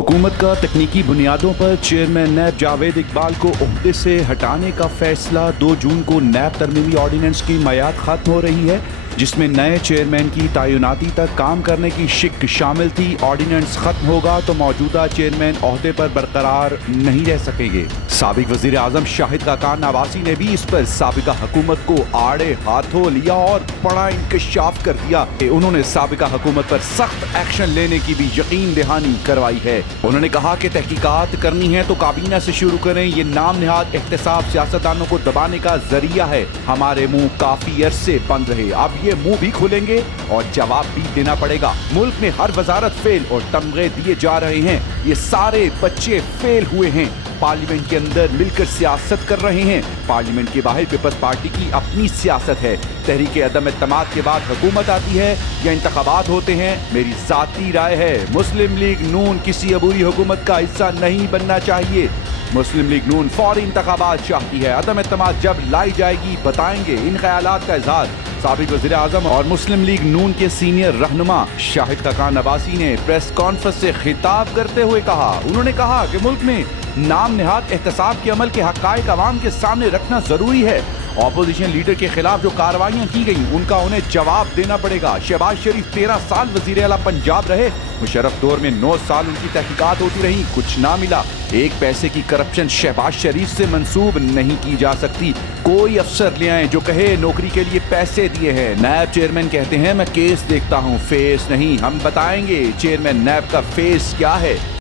हुकूमत का तकनीकी बुनियादों पर चेयरमैन नैब जावेद इकबाल को ओहदे से हटाने का फैसला 2 जून को नैब तरमीमी ऑर्डिनेंस की मियाद खत्म हो रही है, जिसमें नए चेयरमैन की तैनाती तक काम करने की शिक शामिल थी। ऑर्डिनेंस खत्म होगा तो मौजूदा चेयरमैन ओहदे पर बरकरार नहीं रह सकेंगे। साबिक वजीर आजम शाहिद खाकान अब्बासी ने भी इस पर साबिका हुकूमत को आड़े हाथों लिया और बड़ा इंकशाफ कर दिया। उन्होंने साबिका हुकूमत पर सख्त एक्शन लेने की भी यकीन दहानी करवाई है। उन्होंने कहा कि तहकीकात करनी है तो काबीना से शुरू करें। ये नाम निहाद एहतसाब सियासतदानों को दबाने का जरिया है। हमारे मुंह काफी अरसे बंद रहे, अब ये मुंह भी खुलेंगे और जवाब भी देना पड़ेगा। मुल्क में हर वजारत फेल और तमगे दिए जा रहे हैं। ये सारे बच्चे फेल हुए हैं। पार्लियामेंट के अंदर मिलकर सियासत कर रहे हैं, पार्लियामेंट के बाहर पीपल्स पार्टी की अपनी सियासत है। तहरीके अदम इत्तेमाद के बाद हुकूमत आती है या इंतखाबात होते हैं, मेरी जाती राय है मुस्लिम लीग नून किसी अबूरी हुकूमत का हिस्सा नहीं बनना चाहिए। मुस्लिम लीग नून फौरी इंतखाबात चाहती है। अदम इत्तेमाद जब लाई जाएगी बताएंगे। इन ख्यालात का इजहार साबिक वज़ीर आज़म और मुस्लिम लीग नून के सीनियर रहनुमा शाहिद खाकान अब्बासी ने प्रेस कॉन्फ्रेंस से खिताब करते हुए कहा। उन्होंने कहा कि मुल्क में नाम निहाद एहतसाब के अमल के हक़ाइक़ अवाम के सामने रखना जरूरी है। ऑपोजिशन लीडर के खिलाफ जो कार्रवाइयां की गई उनका उन्हें जवाब देना पड़ेगा। शहबाज शरीफ 13 साल वज़ीर आला पंजाब रहे, मुशर्रफ दौर में 9 साल उनकी तहकीकात होती रही, कुछ ना मिला। एक पैसे की करप्शन शहबाज शरीफ से मंसूब नहीं की जा सकती। कोई अफसर ले आए जो कहे नौकरी के लिए पैसे दिए हैं। नैब चेयरमैन कहते हैं मैं केस देखता हूँ, फेस नहीं। हम बताएंगे चेयरमैन नैब का फेस क्या है।